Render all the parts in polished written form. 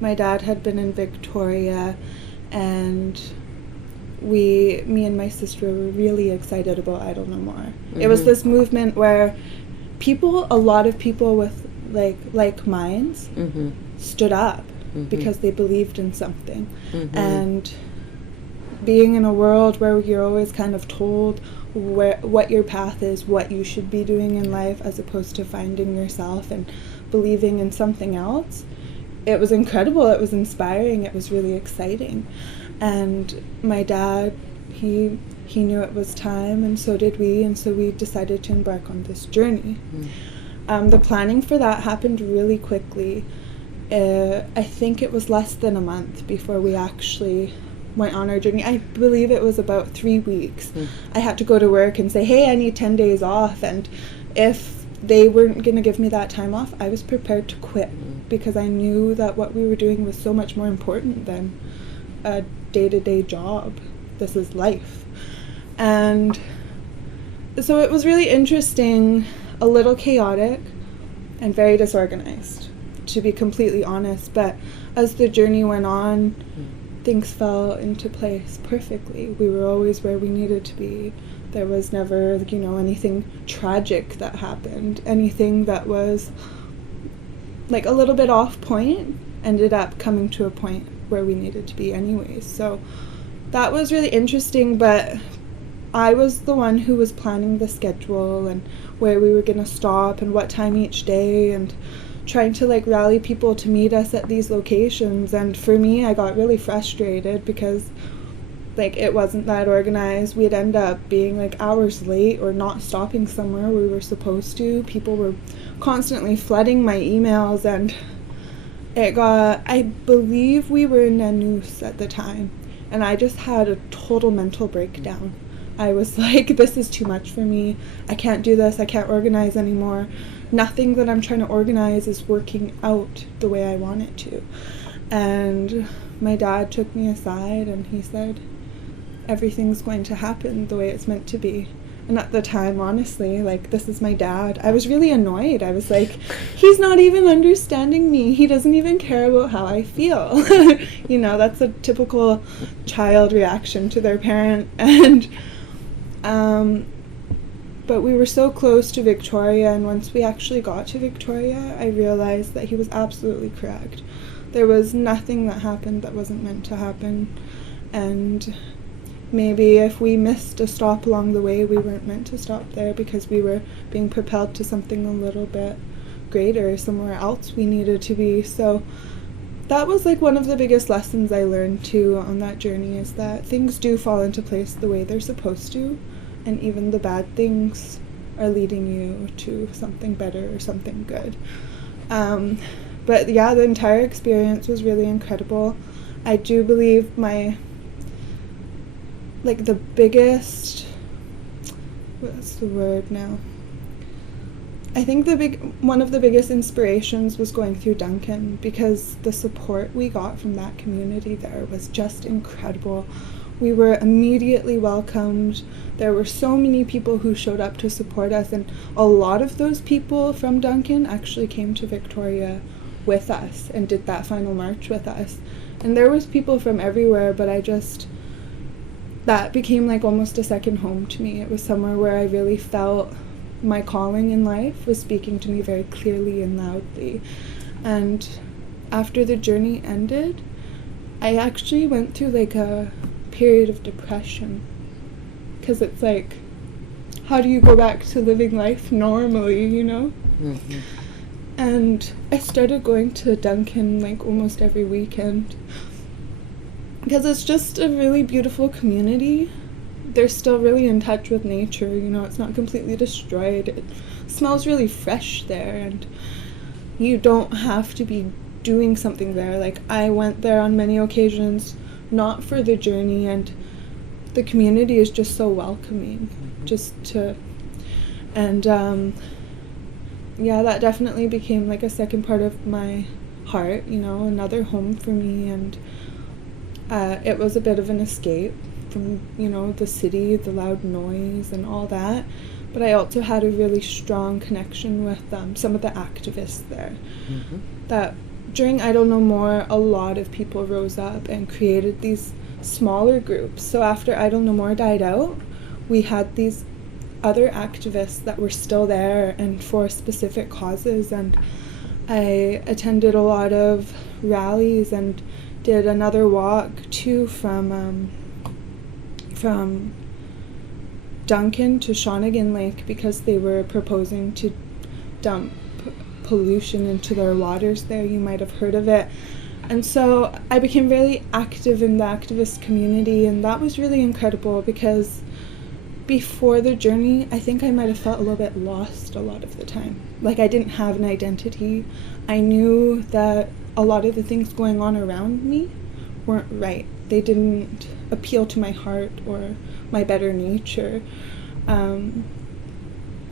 my dad had been in Victoria, and me and my sister were really excited about Idle No More. Mm-hmm. It was this movement where a lot of people with like minds mm-hmm. stood up mm-hmm. because they believed in something. Mm-hmm. And being in a world where you're always kind of told what your path is, what you should be doing in life, as opposed to finding yourself and believing in something else, it was incredible. It was inspiring. It was really exciting. And my dad, he knew it was time, and so did we, and so we decided to embark on this journey. Mm. The planning for that happened really quickly. I think it was less than a month before we actually went on our journey. I believe it was about 3 weeks. Mm. I had to go to work and say, hey, I need 10 days off, and if they weren't going to give me that time off, I was prepared to quit, because I knew that what we were doing was so much more important than a day-to-day job. This is life. And so it was really interesting, a little chaotic and very disorganized, to be completely honest. But as the journey went on, things fell into place perfectly. We were always where we needed to be. There was never, anything tragic that happened. Anything that was a little bit off point ended up coming to a point where we needed to be anyways. So that was really interesting, but I was the one who was planning the schedule and where we were going to stop and what time each day, and trying to rally people to meet us at these locations. And for me, I got really frustrated because it wasn't that organized. We'd end up being hours late or not stopping somewhere we were supposed to. People were constantly flooding my emails, and I believe we were in Nanu's at the time, and I just had a total mental breakdown. I was like, this is too much for me. I can't do this. I can't organize anymore. Nothing that I'm trying to organize is working out the way I want it to. And my dad took me aside and he said, everything's going to happen the way it's meant to be. And at the time, honestly, this is my dad. I was really annoyed. I was like, he's not even understanding me. He doesn't even care about how I feel. That's a typical child reaction to their parent. And, but we were so close to Victoria, and once we actually got to Victoria, I realized that he was absolutely correct. There was nothing that happened that wasn't meant to happen. And maybe if we missed a stop along the way, we weren't meant to stop there, because we were being propelled to something a little bit greater, somewhere else we needed to be. So that was one of the biggest lessons I learned too on that journey, is that things do fall into place the way they're supposed to, and even the bad things are leading you to something better or something good. But yeah, the entire experience was really incredible. I do believe the biggest, what's the word now? I think one of the biggest inspirations was going through Duncan, because the support we got from that community there was just incredible. We were immediately welcomed. There were so many people who showed up to support us, and a lot of those people from Duncan actually came to Victoria with us and did that final march with us. And there was people from everywhere, but that became almost a second home to me. It was somewhere where I really felt my calling in life was speaking to me very clearly and loudly. And after the journey ended, I actually went through a period of depression, because it's how do you go back to living life normally, Mm-hmm. And I started going to Duncan almost every weekend, because it's just a really beautiful community. They're still really in touch with nature, it's not completely destroyed. It smells really fresh there, and you don't have to be doing something there. I went there on many occasions, not for the journey, and the community is just so welcoming. Yeah, that definitely became a second part of my heart, another home for me. And it was a bit of an escape from, the city, the loud noise and all that. But I also had a really strong connection with some of the activists there, mm-hmm. that during I Don't Know More, a lot of people rose up and created these smaller groups. So after I Don't Know More died out, we had these other activists that were still there and for specific causes, and I attended a lot of rallies and did another walk too from Duncan to Shawnigan Lake, because they were proposing to dump pollution into their waters there. You might have heard of it. And so I became really active in the activist community, and that was really incredible, because before the journey, I think I might have felt a little bit lost a lot of the time. Like, I didn't have an identity. I knew that a lot of the things going on around me weren't right. They didn't appeal to my heart or my better nature.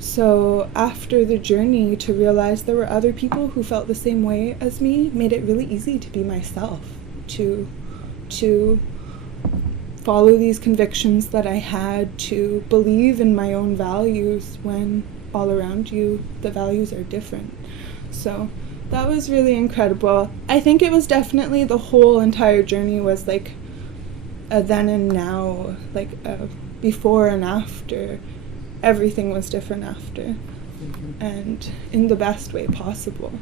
So after the journey, to realize there were other people who felt the same way as me made it really easy to be myself, to follow these convictions that I had, to believe in my own values when all around you the values are different. So that was really incredible. I think it was definitely, the whole entire journey was like a then and now, like a before and after. Everything was different after, and in the best way possible.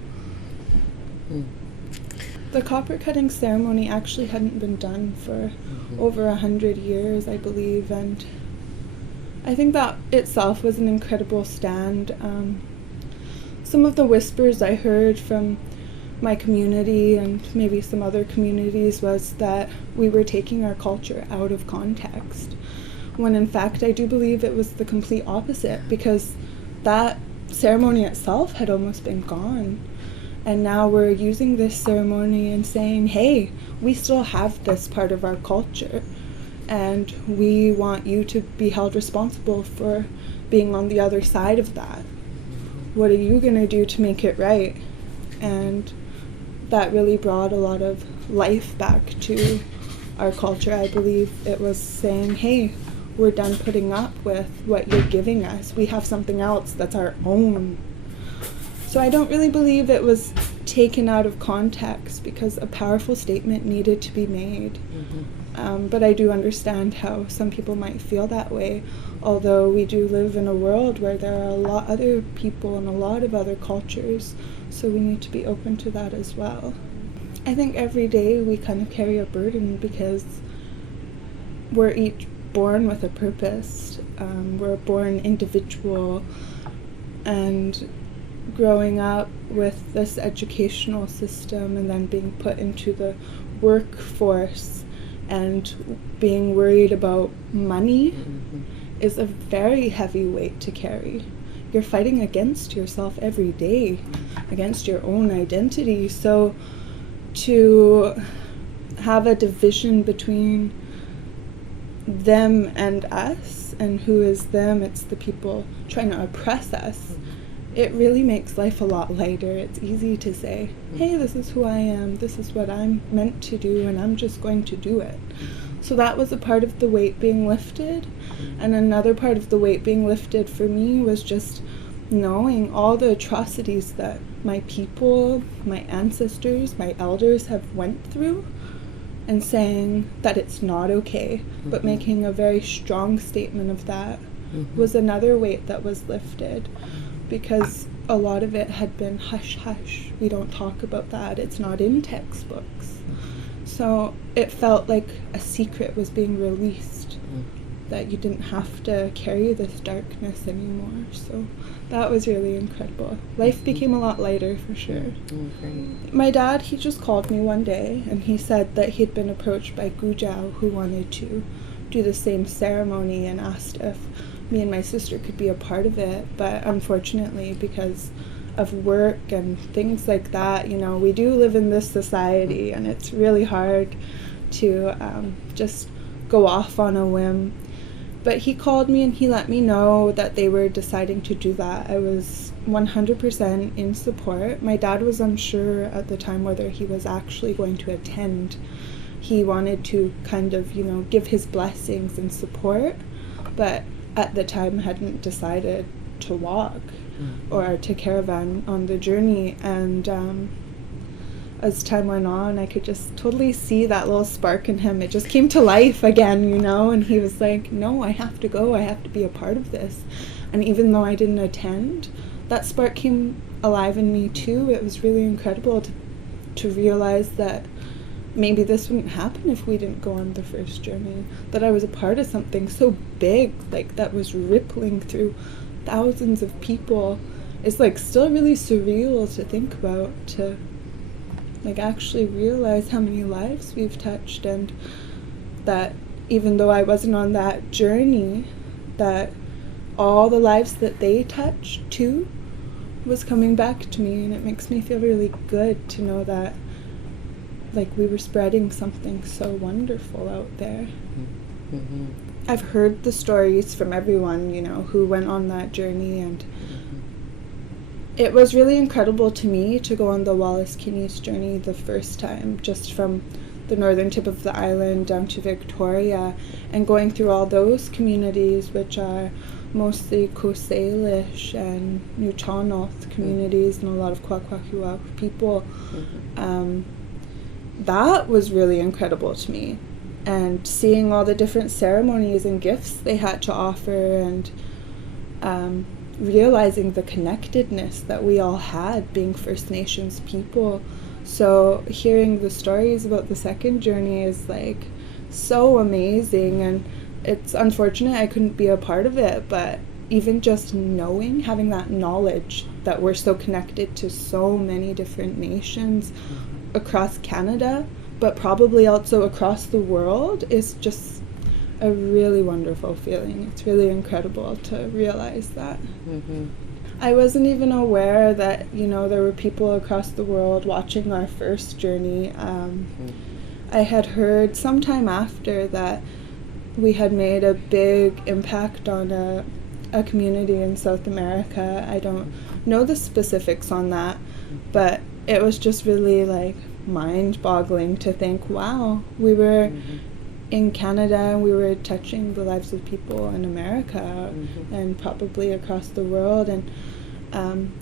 The copper cutting ceremony actually hadn't been done for over 100 years, I believe, and I think that itself was an incredible stand. Some of the whispers I heard from my community and maybe some other communities was that we were taking our culture out of context, when in fact I do believe it was the complete opposite, because that ceremony itself had almost been gone. And now we're using this ceremony and saying, hey, we still have this part of our culture, and we want you to be held responsible for being on the other side of that. What are you going to do to make it right? And that really brought a lot of life back to our culture. I believe it was saying, hey, we're done putting up with what you're giving us. We have something else that's our own. So I don't really believe it was taken out of context, because a powerful statement needed to be made. But I do understand how some people might feel that way, although we do live in a world where there are a lot other people and a lot of other cultures, so we need to be open to that as well. I think every day we kind of carry a burden, because we're each born with a purpose. We're a born individual, and growing up with this educational system and then being put into the workforce and being worried about money is a very heavy weight to carry. You're fighting against yourself every day, against your own identity. So to have a division between them and us, and who is them, it's the people trying to oppress us, it really makes life a lot lighter. It's easy to say, hey, this is who I am, this is what I'm meant to do, and I'm just going to do it. So that was a part of the weight being lifted. And another part of the weight being lifted for me was just knowing all the atrocities that my people, my ancestors, my elders have went through, and saying that it's not okay, but making a very strong statement of that was another weight that was lifted, because a lot of it had been hush hush. We don't talk about that. It's not in textbooks. So it felt like a secret was being released, that you didn't have to carry this darkness anymore. So that was really incredible. Life became a lot lighter, for sure. My dad, he just called me one day, and he said that he'd been approached by Gujao, who wanted to do the same ceremony, and asked if me and my sister could be a part of it. But unfortunately, because of work and things like that, you know, we do live in this society, and it's really hard to just go off on a whim. But he called me and he let me know that they were deciding to do that. I was 100% in support. My dad was unsure at the time whether he was actually going to attend. He wanted to kind of, you know, give his blessings and support, but at the time hadn't decided to walk or to caravan on the journey. And as time went on, I could just totally see that little spark in him. It just came to life again, you know, and he was like, no, I have to go. I have to be a part of this. And even though I didn't attend, that spark came alive in me too. It was really incredible to realize that maybe this wouldn't happen if we didn't go on the first journey, that I was a part of something so big, like, that was rippling through thousands of people. It's like still really surreal to think about, to like actually realize how many lives we've touched, and that even though I wasn't on that journey, that all the lives that they touched too was coming back to me. And it makes me feel really good to know that, like, we were spreading something so wonderful out there. Mm-hmm. I've heard the stories from everyone, you know, who went on that journey, and it was really incredible to me to go on the Awalaskenis journey the first time, just from the northern tip of the island down to Victoria, and going through all those communities, which are mostly Coast Salish and Nuu-chah-nulth communities, and a lot of Kwakwaka'wakw people. That was really incredible to me. And seeing all the different ceremonies and gifts they had to offer, and realizing the connectedness that we all had being First Nations people. So hearing the stories about the second journey is like so amazing, and it's unfortunate I couldn't be a part of it, but even just knowing, having that knowledge that we're so connected to so many different nations across Canada, but probably also across the world, is just a really wonderful feeling. It's really incredible to realize that. Mm-hmm. I wasn't even aware that, you know, there were people across the world watching our first journey. I had heard sometime after that we had made a big impact on a community in South America. I don't know the specifics on that, but it was just really like mind-boggling to think, wow, we were in Canada, and we were touching the lives of people in America and probably across the world. And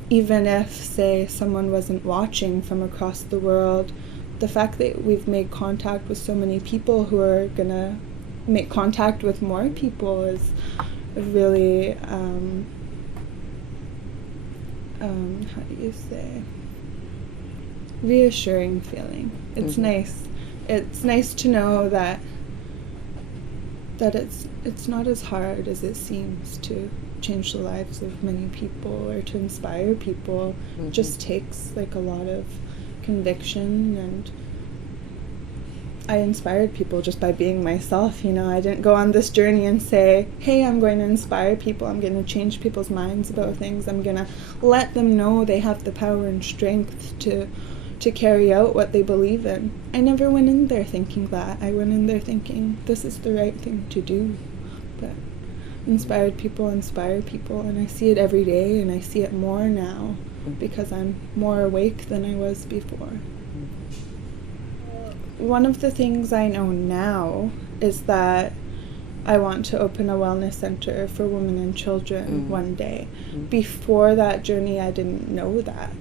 even if, say, someone wasn't watching from across the world, the fact that we've made contact with so many people who are going to make contact with more people is a really, how do you say, reassuring feeling. It's nice. It's nice to know that it's not as hard as it seems to change the lives of many people or to inspire people. It just takes like a lot of conviction, and I inspired people just by being myself, you know. I didn't go on this journey and say, hey, I'm going to inspire people, I'm going to change people's minds about things, I'm going to let them know they have the power and strength to carry out what they believe in. I never went in there thinking that. I went in there thinking, this is the right thing to do. But inspired people inspire people, and I see it every day, and I see it more now because I'm more awake than I was before. One of the things I know now is that I want to open a wellness center for women and children one day. Before that journey, I didn't know that.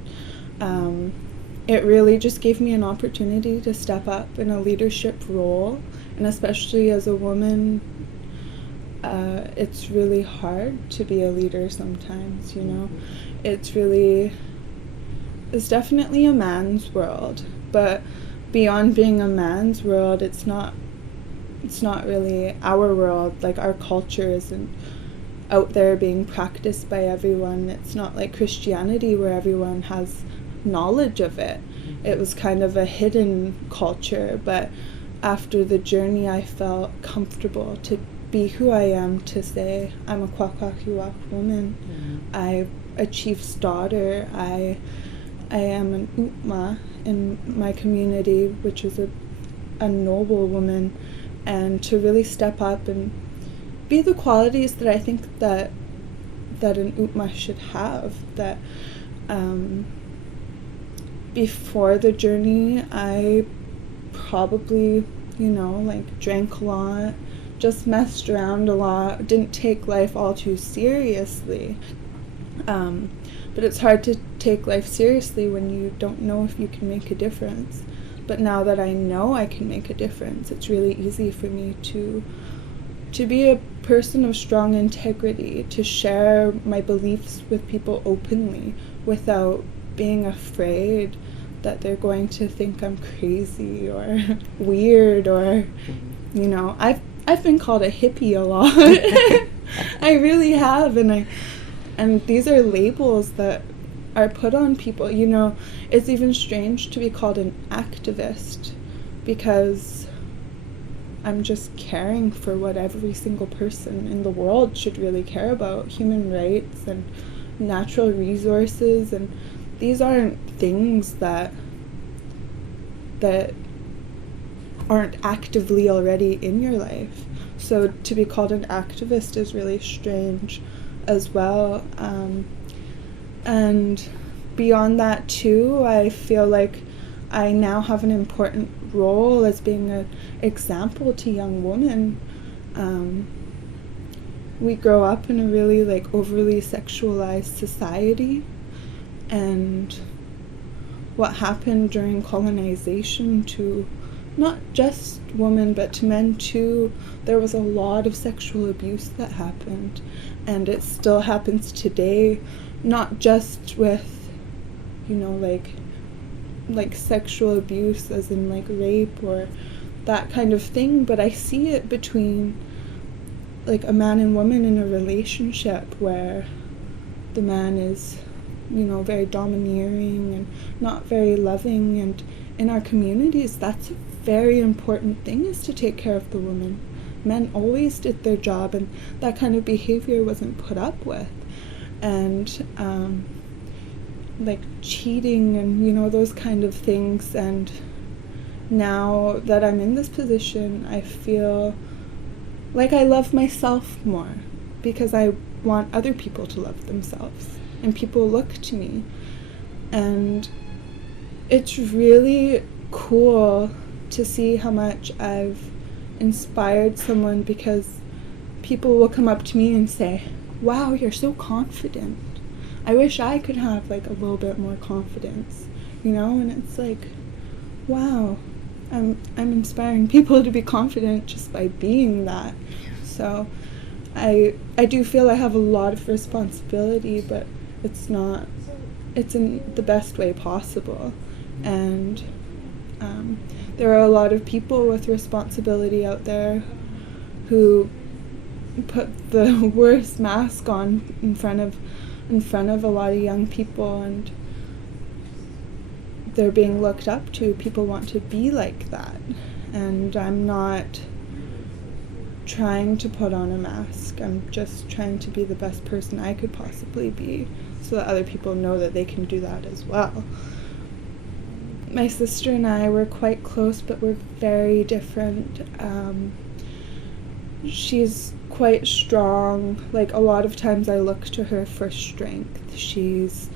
It really just gave me an opportunity to step up in a leadership role, and especially as a woman, it's really hard to be a leader sometimes, you know. It's definitely a man's world, but beyond being a man's world, it's not really our world. Like, our culture isn't out there being practiced by everyone. It's not like Christianity where everyone has knowledge of it. It was kind of a hidden culture, but after the journey I felt comfortable to be who I am, to say I'm a Kwakwaka'wakw woman, I'm a chief's daughter, I am an utma in my community, which is a noble woman, and to really step up and be the qualities that I think that an utma should have. That before the journey, I probably, drank a lot, just messed around a lot, didn't take life all too seriously. But it's hard to take life seriously when you don't know if you can make a difference. But now that I know I can make a difference, it's really easy for me to be a person of strong integrity, to share my beliefs with people openly without being afraid that they're going to think I'm crazy or weird, or, you know, I've been called a hippie a lot. I really have, and these are labels that are put on people. You know, it's even strange to be called an activist, because I'm just caring for what every single person in the world should really care about: human rights and natural resources. And these aren't things that aren't actively already in your life. So to be called an activist is really strange as well. And beyond that too, I feel like I now have an important role as being an example to young women. We grow up in a really like overly sexualized society, and what happened during colonization to not just women but to men too, there was a lot of sexual abuse that happened, and it still happens today, not just with, you know, like sexual abuse as in like rape or that kind of thing, but I see it between like a man and woman in a relationship where the man is, you know, very domineering and not very loving. And in our communities, that's a very important thing, is to take care of the woman. Men always did their job, and that kind of behavior wasn't put up with. And like cheating and, you know, those kind of things. And now that I'm in this position, I feel like I love myself more, because I want other people to love themselves, and people look to me. And it's really cool to see how much I've inspired someone, because people will come up to me and say, "Wow, you're so confident. I wish I could have like a little bit more confidence," you know. And it's like, wow, I'm inspiring people to be confident just by being that. So I do feel I have a lot of responsibility, but it's in the best way possible. And there are a lot of people with responsibility out there who put the worst mask on in front of a lot of young people, and they're being looked up to. People want to be like that, and I'm not trying to put on a mask. I'm just trying to be the best person I could possibly be, so that other people know that they can do that as well. My sister and I were quite close, but we're very different. She's quite strong. Like, a lot of times I look to her for strength. She's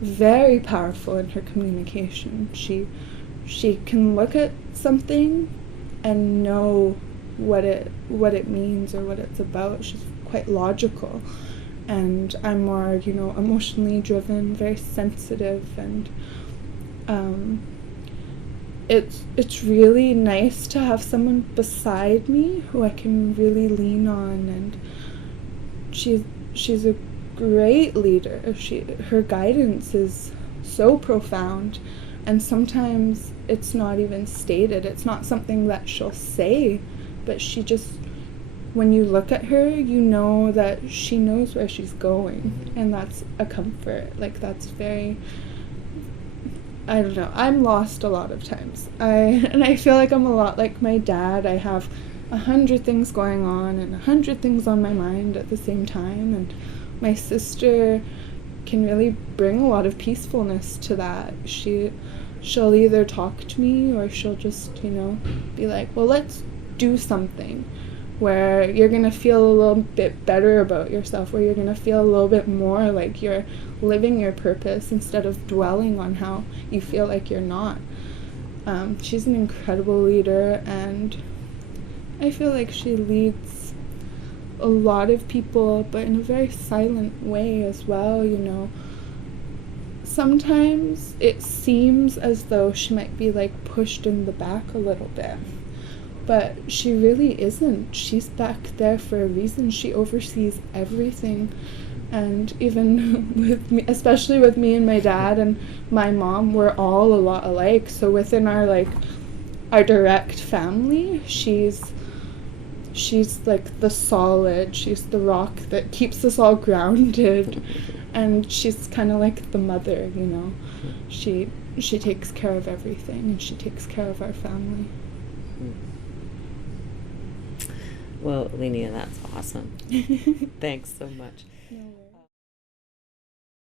very powerful in her communication. She can look at something and know what it means or what it's about. She's quite logical. And I'm more, you know, emotionally driven, very sensitive, and it's really nice to have someone beside me who I can really lean on. And she's a great leader. Her guidance is so profound, and sometimes it's not even stated. It's not something that she'll say, but she just, when you look at her, you know that she knows where she's going, and that's a comfort. Like, that's very, I don't know, I'm lost a lot of times. I feel like I'm a lot like my dad. I have 100 things going on and 100 things on my mind at the same time, and my sister can really bring a lot of peacefulness to that. She'll either talk to me, or she'll just, you know, be like, well, let's do something where you're gonna feel a little bit better about yourself, where you're gonna feel a little bit more like you're living your purpose instead of dwelling on how you feel like you're not. She's an incredible leader, and I feel like she leads a lot of people, but in a very silent way as well, you know. Sometimes it seems as though she might be like pushed in the back a little bit, but she really isn't. She's back there for a reason. She oversees everything. And even with me, especially with me and my dad and my mom, we're all a lot alike. So within our direct family, she's like the solid, she's the rock that keeps us all grounded. And she's kind of like the mother, you know. She takes care of everything, and she takes care of our family. Well, Linnea, that's awesome. Thanks so much. No worries.